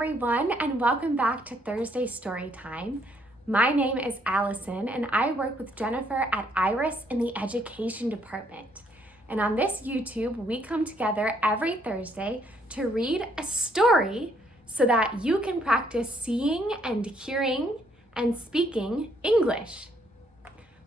everyone, and welcome back to Thursday Storytime. My name is Allison, and I work with Jennifer at Iris in the Education Department. And on this YouTube, we come together every Thursday to read a story so that you can practice seeing and hearing and speaking English.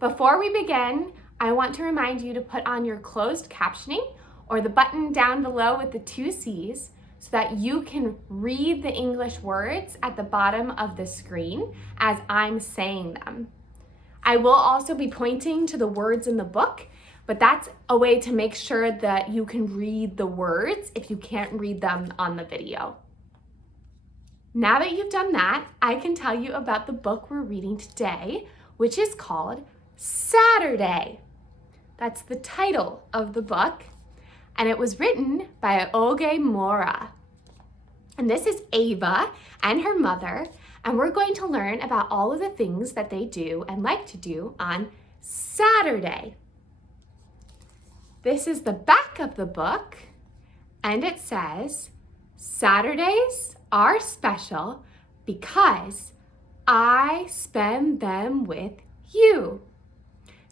Before we begin, I want to remind you to put on your closed captioning or the button down below with the 2 C's so that you can read the English words at the bottom of the screen as I'm saying them. I will also be pointing to the words in the book, but that's a way to make sure that you can read the words if you can't read them on the video. Now that you've done that, I can tell you about the book we're reading today, which is called Saturday. That's the title of the book, and it was written by Oge Mora. And this is Ava and her mother, and we're going to learn about all of the things that they do and like to do on Saturday. This is the back of the book, and it says, Saturdays are special because I spend them with you.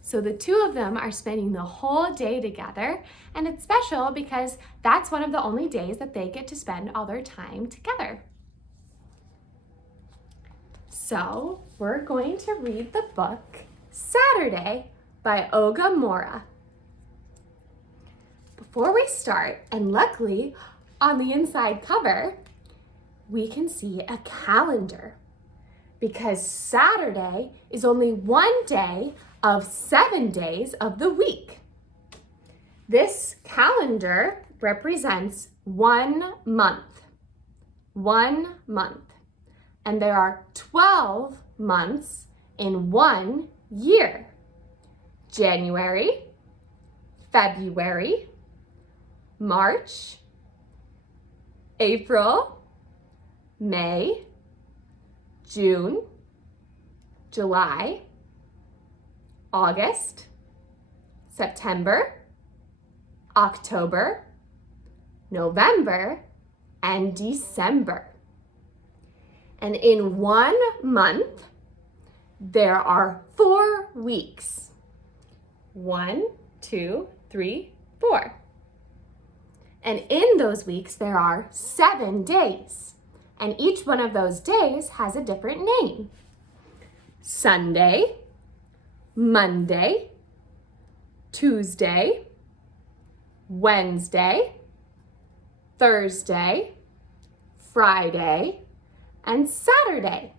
So the two of them are spending the whole day together, and it's special because that's one of the only days that they get to spend all their time together. So we're going to read the book Saturday by Oge Mora. Before we start, and luckily on the inside cover, we can see a calendar because Saturday is only one day of 7 days of the week. This calendar represents 1 month. 1 month. And there are 12 months in 1 year. January, February, March, April, May, June, July, August, September, October, November, and December. And in 1 month, there are 4 weeks. 1, 2, 3, 4. And in those weeks, there are 7 days. And each one of those days has a different name. Sunday, Monday, Tuesday, Wednesday, Thursday, Friday, and Saturday.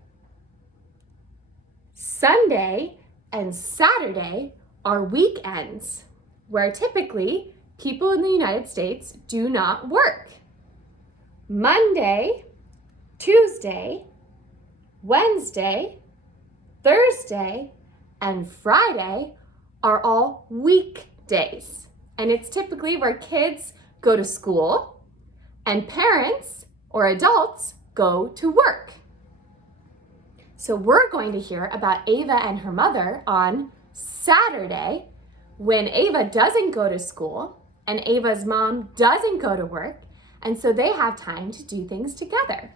Sunday and Saturday are weekends, where typically people in the United States do not work. Monday, Tuesday, Wednesday, Thursday, and Friday are all weekdays. And it's typically where kids go to school and parents or adults go to work. So we're going to hear about Ava and her mother on Saturday when Ava doesn't go to school and Ava's mom doesn't go to work, and so they have time to do things together.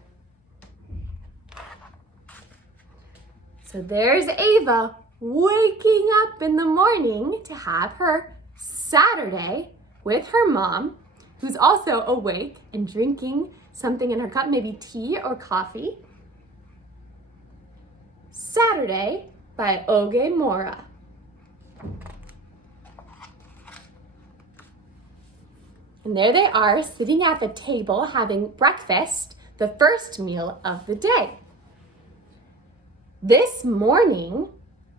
So there's Ava waking up in the morning to have her Saturday with her mom, who's also awake and drinking something in her cup, maybe tea or coffee. Saturday by Oge Mora. And there they are sitting at the table having breakfast, the first meal of the day. This morning,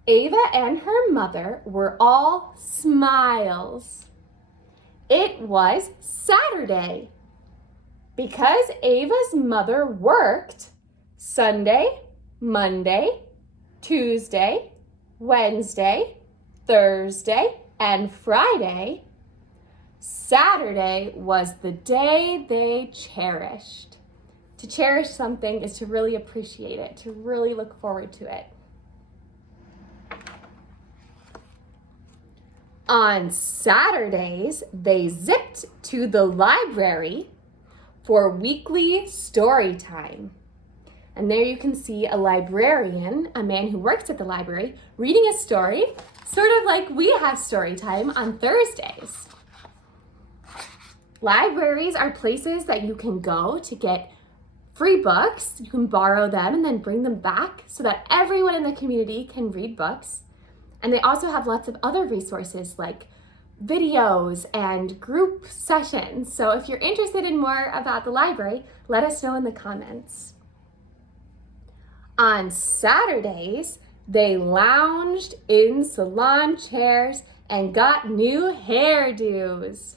Ava and her mother were all smiles. It was Saturday because Ava's mother worked Sunday, Monday, Tuesday, Wednesday, Thursday, and Friday. Saturday was the day they cherished. To cherish something is to really appreciate it, to really look forward to it. On Saturdays, they zipped to the library, for weekly story time. And there you can see a librarian, a man who works at the library, reading a story, sort of like we have story time on Thursdays. Libraries are places that you can go to get free books. You can borrow them and then bring them back so that everyone in the community can read books. And they also have lots of other resources like videos and group sessions. So if you're interested in more about the library, let us know in the comments. On Saturdays, they lounged in salon chairs and got new hairdos.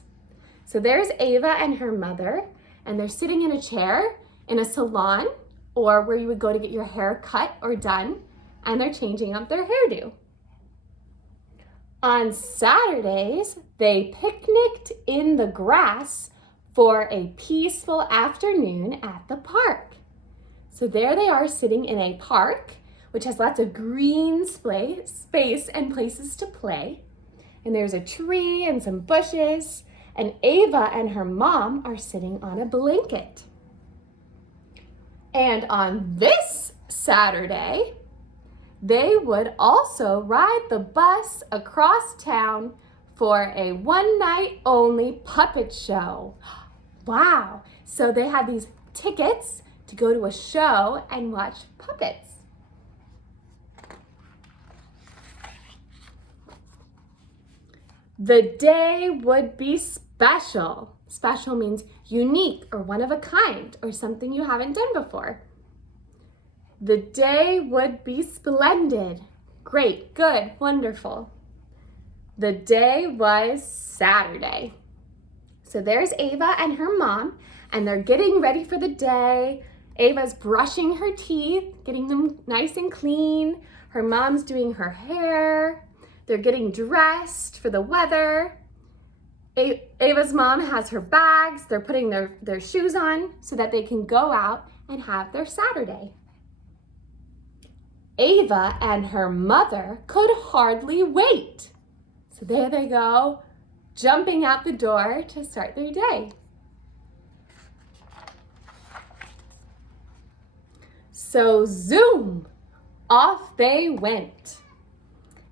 So there's Ava and her mother, and they're sitting in a chair in a salon or where you would go to get your hair cut or done, and they're changing up their hairdo. On Saturdays, they picnicked in the grass for a peaceful afternoon at the park. So there they are sitting in a park, which has lots of green space and places to play. And there's a tree and some bushes, and Ava and her mom are sitting on a blanket. And on this Saturday, they would also ride the bus across town for a one-night only puppet show. Wow, so they had these tickets to go to a show and watch puppets. The day would be special. Special means unique or one of a kind or something you haven't done before. The day would be splendid. Great, good, wonderful. The day was Saturday. So there's Ava and her mom, and they're getting ready for the day. Ava's brushing her teeth, getting them nice and clean. Her mom's doing her hair. They're getting dressed for the weather. Ava's mom has her bags. They're putting their shoes on so that they can go out and have their Saturday. Ava and her mother could hardly wait. So there they go, jumping out the door to start their day. So zoom, off they went.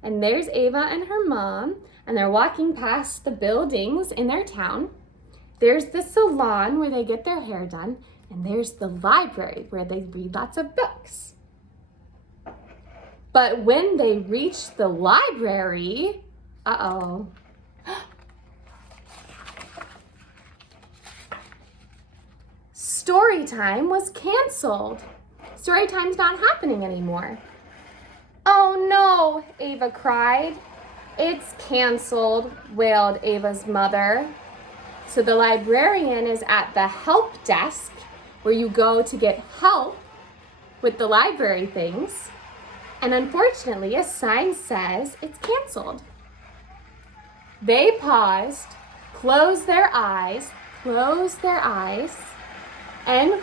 And there's Ava and her mom, and they're walking past the buildings in their town. There's the salon where they get their hair done, and there's the library where they read lots of books. But when they reached the library, story time was canceled. Story time's not happening anymore. Oh no, Ava cried. It's canceled, wailed Ava's mother. So the librarian is at the help desk where you go to get help with the library things. And unfortunately, a sign says it's canceled. They paused, closed their eyes, and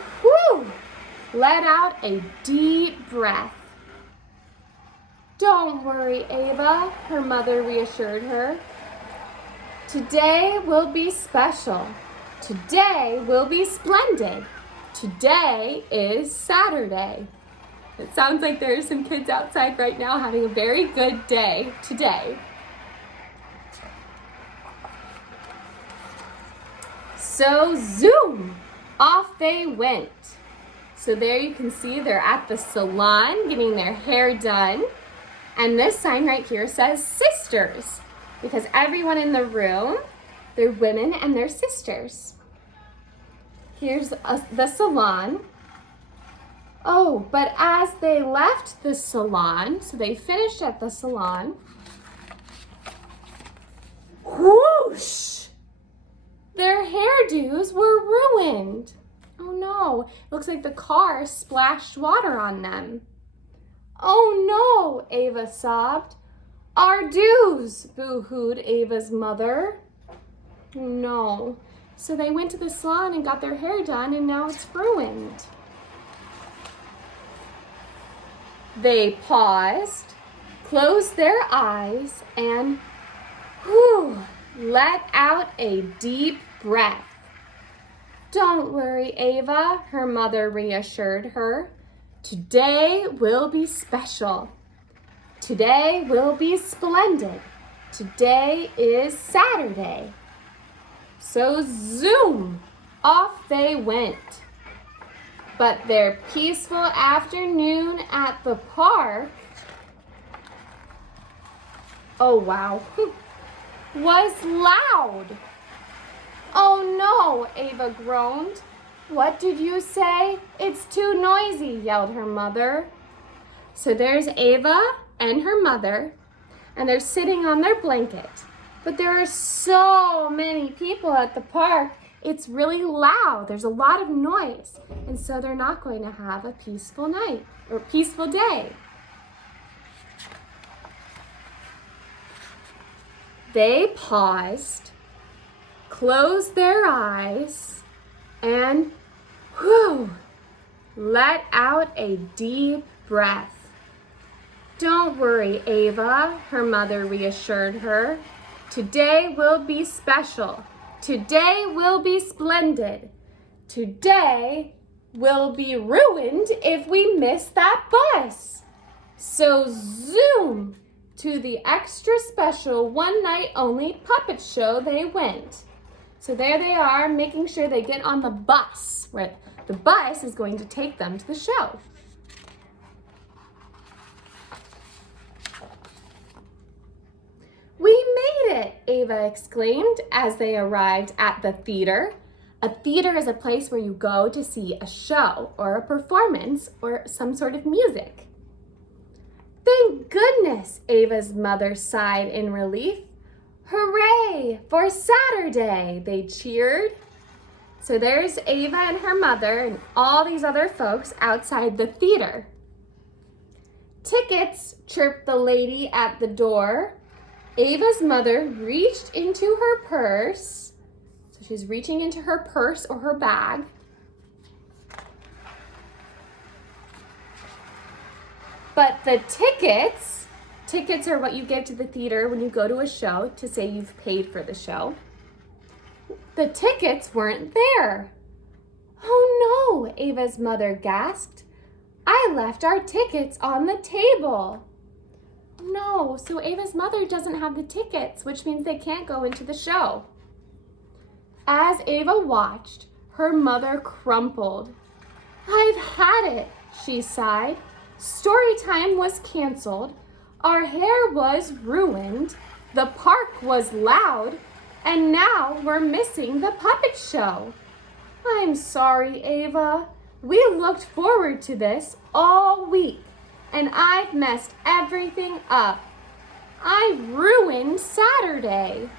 let out a deep breath. Don't worry, Ava, her mother reassured her. Today will be special. Today will be splendid. Today is Saturday. It sounds like there are some kids outside right now having a very good day today. So zoom, off they went. So there you can see they're at the salon getting their hair done. And this sign right here says sisters, because everyone in the room, they're women and they're sisters. Here's the salon. Oh, but as they left the salon, so they finished at the salon, whoosh! Their hairdos were ruined. Oh no, it looks like the car splashed water on them. Oh no, Ava sobbed. Our dues, boo-hooed Ava's mother. No. So they went to the salon and got their hair done, and now it's ruined. They paused, closed their eyes, and let out a deep breath. Don't worry, Ava, her mother reassured her. Today will be special. Today will be splendid. Today is Saturday. So zoom, off they went. But their peaceful afternoon at the park, oh wow, was loud. Oh no, Ava groaned. What did you say? It's too noisy, yelled her mother. So there's Ava and her mother, and they're sitting on their blanket. But there are so many people at the park, it's really loud. There's a lot of noise, and so they're not going to have a peaceful night or peaceful day. They paused, closed their eyes, and let out a deep breath. Don't worry, Ava, her mother reassured her. Today will be special. Today will be splendid. Today will be ruined if we miss that bus. So zoom to the extra special one night only puppet show they went. So there they are, making sure they get on the bus, where the bus is going to take them to the show. We made it, Ava exclaimed as they arrived at the theater. A theater is a place where you go to see a show or a performance or some sort of music. Thank goodness, Ava's mother sighed in relief. Hooray for Saturday, they cheered. So there's Ava and her mother and all these other folks outside the theater. Tickets, chirped the lady at the door. Ava's mother reached into her purse. So she's reaching into her purse or her bag. But the tickets are what you give to the theater when you go to a show to say you've paid for the show. The tickets weren't there. Oh no, Ava's mother gasped. I left our tickets on the table. No, so Ava's mother doesn't have the tickets, which means they can't go into the show. As Ava watched, her mother crumpled. I've had it, she sighed. Story time was canceled. Our hair was ruined. The park was loud. And now we're missing the puppet show. I'm sorry, Ava. We looked forward to this all week, and I've messed everything up. I ruined Saturday.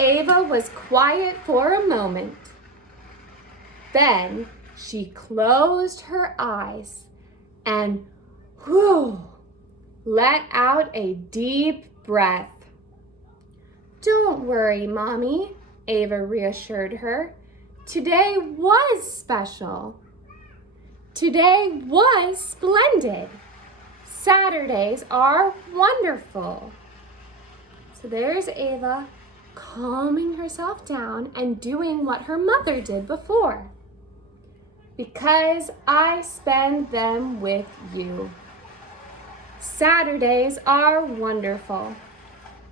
Ava was quiet for a moment. Then she closed her eyes and let out a deep breath. Don't worry, Mommy, Ava reassured her. Today was special. Today was splendid. Saturdays are wonderful. So there's Ava calming herself down and doing what her mother did before. Because I spend them with you. Saturdays are wonderful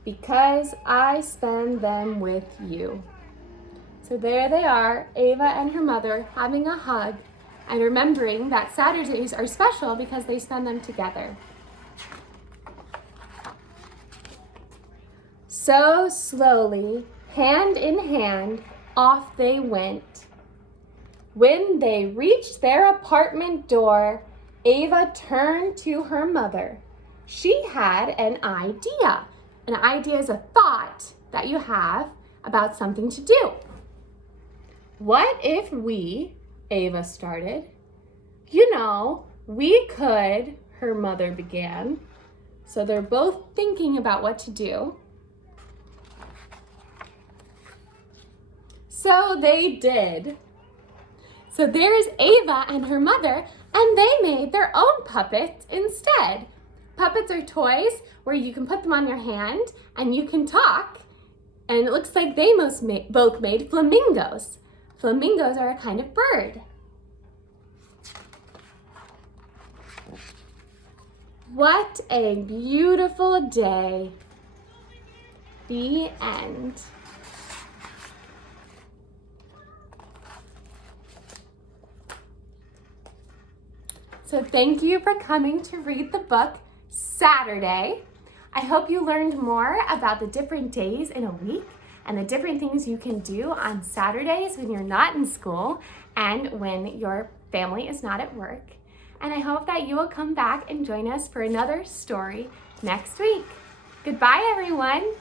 because I spend them with you. So there they are, Ava and her mother having a hug and remembering that Saturdays are special because they spend them together. So slowly, hand in hand, off they went. When they reached their apartment door, Ava turned to her mother. She had an idea. An idea is a thought that you have about something to do. What if we, Ava started, we could, her mother began. So they're both thinking about what to do. So they did. So there's Ava and her mother, and they made their own puppets instead. Puppets are toys where you can put them on your hand and you can talk And it looks like they both made flamingos. Flamingos are a kind of bird. What a beautiful day. The end. So thank you for coming to read the book Saturday. I hope you learned more about the different days in a week and the different things you can do on Saturdays when you're not in school and when your family is not at work. And I hope that you will come back and join us for another story next week. Goodbye, everyone.